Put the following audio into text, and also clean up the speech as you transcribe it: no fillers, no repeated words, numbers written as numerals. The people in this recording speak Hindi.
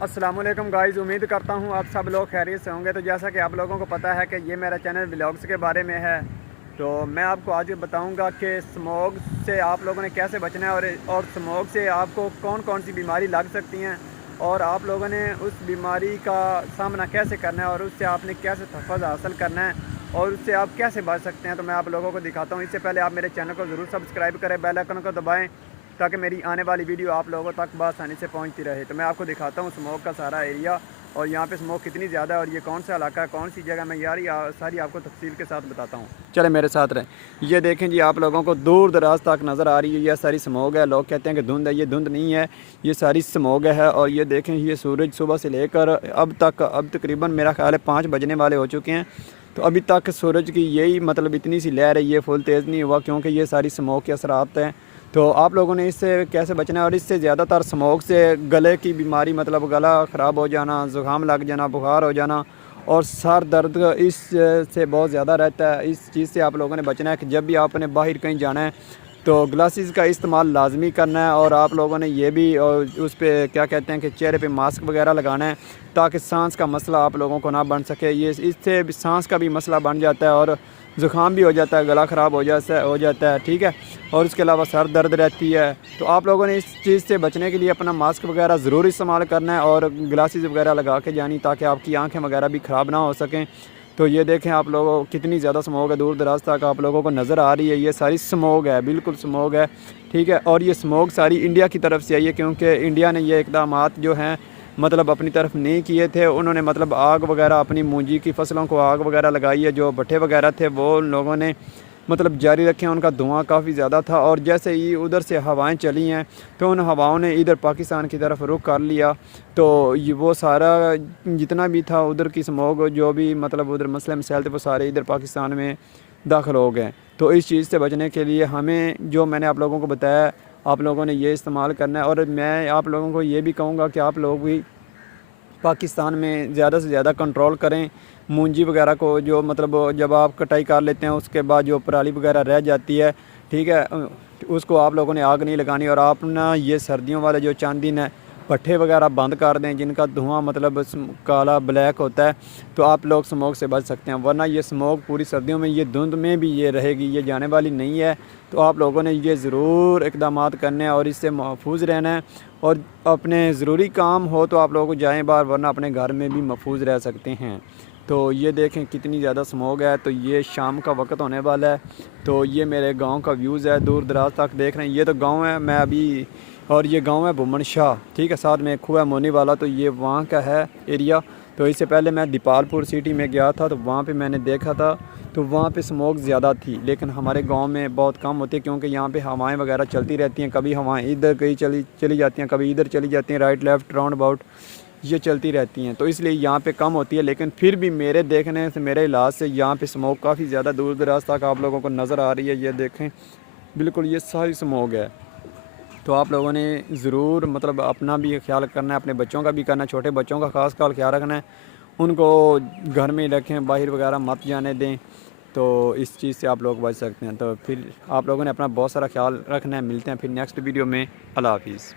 अस्सलामुअलैकुम गाइज़, उम्मीद करता हूँ आप सब लोग खैरियत से होंगे। तो जैसा कि आप लोगों को पता है कि ये मेरा चैनल व्लॉग्स के बारे में है, तो मैं आपको आज बताऊँगा कि स्मोक से आप लोगों ने कैसे बचना है और स्मोक से आपको कौन कौन सी बीमारी लग सकती हैं और आप लोगों ने उस बीमारी का सामना कैसे करना है और उससे आपने कैसे तहफ़्फ़ुज़ हासिल करना है और उससे आप कैसे बच सकते हैं। तो मैं आप लोगों को दिखाता हूँ। इससे पहले आप मेरे चैनल को ज़रूर सब्सक्राइब करें, बेल आइकन को दबाएँ ताकि मेरी आने वाली वीडियो आप लोगों तक बआसानी से पहुंचती रहे। तो मैं आपको दिखाता हूं स्मोक का सारा एरिया और यहां पे स्मोक कितनी ज़्यादा है और ये कौन सा इलाका है, कौन सी जगह, मैं सारी आपको तफसील के साथ बताता हूं। चले मेरे साथ रहें। ये देखें जी, आप लोगों को दूर दराज तक नज़र आ रही है, ये सारी स्मोक है। लोग कहते हैं कि धुंध है, ये धुंध नहीं है, ये सारी स्मोक है। और ये देखें, ये सूरज सुबह से लेकर अब तकरीबन मेरा ख्याल है 5 बजने वाले हो चुके हैं। तो अभी तक सूरज की यही मतलब इतनी सी लहर है, ये फुल तेज़ नहीं हुआ क्योंकि ये सारी स्मोक के असरात हैं। तो आप लोगों ने इससे कैसे बचना है और इससे ज़्यादातर स्मोक से गले की बीमारी, मतलब गला ख़राब हो जाना, ज़ुकाम लग जाना, बुखार हो जाना और सर दर्द इस से बहुत ज़्यादा रहता है। इस चीज़ से आप लोगों ने बचना है कि जब भी आपने बाहर कहीं जाना है तो ग्लासेस का इस्तेमाल लाजमी करना है। और आप लोगों ने ये भी उस पर क्या कहते हैं कि चेहरे पे मास्क वगैरह लगाना है ताकि सांस का मसला आप लोगों को ना बन सके। ये इससे सांस का भी मसला बन जाता है और ज़ुकाम भी हो जाता है, गला ख़राब हो जाता है, ठीक है। और उसके अलावा सर दर्द रहती है। तो आप लोगों ने इस चीज़ से बचने के लिए अपना मास्क वगैरह ज़रूर इस्तेमाल करना है और ग्लासेस वगैरह लगा के जानी ताकि आपकी आंखें वगैरह भी ख़राब ना हो सकें। तो ये देखें आप लोगों, कितनी ज़्यादा स्मोक है, दूर दराज तक आप लोगों को नज़र आ रही है। ये सारी स्मोक है, बिल्कुल स्मोक है, ठीक है। और ये स्मोक सारी इंडिया की तरफ से आई है क्योंकि इंडिया ने ये इक़दामात जो हैं मतलब अपनी तरफ नहीं किए थे। उन्होंने मतलब आग वगैरह अपनी मूंजी की फसलों को आग वगैरह लगाई है। जो भट्टे वगैरह थे वो उन लोगों ने मतलब जारी रखे हैं, उनका धुआं काफ़ी ज़्यादा था। और जैसे ही उधर से हवाएं चली हैं तो उन हवाओं ने इधर पाकिस्तान की तरफ रुख कर लिया। तो ये वो सारा जितना भी था उधर की स्मोक, जो भी मतलब उधर मसले मसाइल थे, वो सारे इधर पाकिस्तान में दाखिल हो गए। तो इस चीज़ से बचने के लिए हमें, जो मैंने आप लोगों को बताया, आप लोगों ने ये इस्तेमाल करना है। और मैं आप लोगों को ये भी कहूँगा कि आप लोग भी पाकिस्तान में ज़्यादा से ज़्यादा कंट्रोल करें मूंजी वगैरह को। जो मतलब जब आप कटाई कर लेते हैं उसके बाद जो पराली वगैरह रह जाती है, ठीक है, उसको आप लोगों ने आग नहीं लगानी। और आप ना ये सर्दियों वाले जो चंद दिन है भट्ठे वगैरह बंद कर दें जिनका धुआं मतलब काला ब्लैक होता है, तो आप लोग स्मोक से बच सकते हैं। वरना ये स्मोक पूरी सर्दियों में, ये धुंध में भी ये रहेगी, ये जाने वाली नहीं है। तो आप लोगों ने ये ज़रूर इक़दामात करने हैं और इससे महफूज रहना है। और अपने ज़रूरी काम हो तो आप लोगों को जाएँ बाहर, वरना अपने घर में भी महफूज रह सकते हैं। तो ये देखें कितनी ज़्यादा स्मोक है। तो ये शाम का वक्त होने वाला है। तो ये मेरे गांव का व्यूज़ है, दूर दराज तक देख रहे हैं। ये तो गांव है, मैं अभी, और ये गांव है बुमन शाह, ठीक है, साथ में एक खुआ मोनी वाला, तो ये वहाँ का है एरिया। तो इससे पहले मैं दीपालपुर सिटी में गया था तो वहाँ पे मैंने देखा था, तो वहाँ पे स्मोक ज़्यादा थी। लेकिन हमारे गांव में बहुत कम होती है क्योंकि यहाँ पे हवाएं वगैरह चलती रहती हैं। कभी हवाएं इधर कहीं चली जाती हैं, कभी इधर चली जाती हैं, राइट लेफ़्ट राउंड अबाउट ये चलती रहती हैं। तो इसलिए यहाँ पे कम होती है। लेकिन फिर भी मेरे देखने से, मेरे इलाज से यहाँ पे स्मोक काफ़ी ज़्यादा दूर दराज तक आप लोगों को नज़र आ रही है। ये देखें, बिल्कुल ये सारी स्मोक है। तो आप लोगों ने ज़रूर मतलब अपना भी ख्याल करना है, अपने बच्चों का भी करना है, छोटे बच्चों का ख़ास ख्याल रखना है। उनको घर में ही रखें, बाहर वगैरह मत जाने दें। तो इस चीज़ से आप लोग बच सकते हैं। तो फिर आप लोगों ने अपना बहुत सारा ख्याल रखना है। मिलते हैं फिर नेक्स्ट वीडियो में। अल्लाह हाफ़िज़।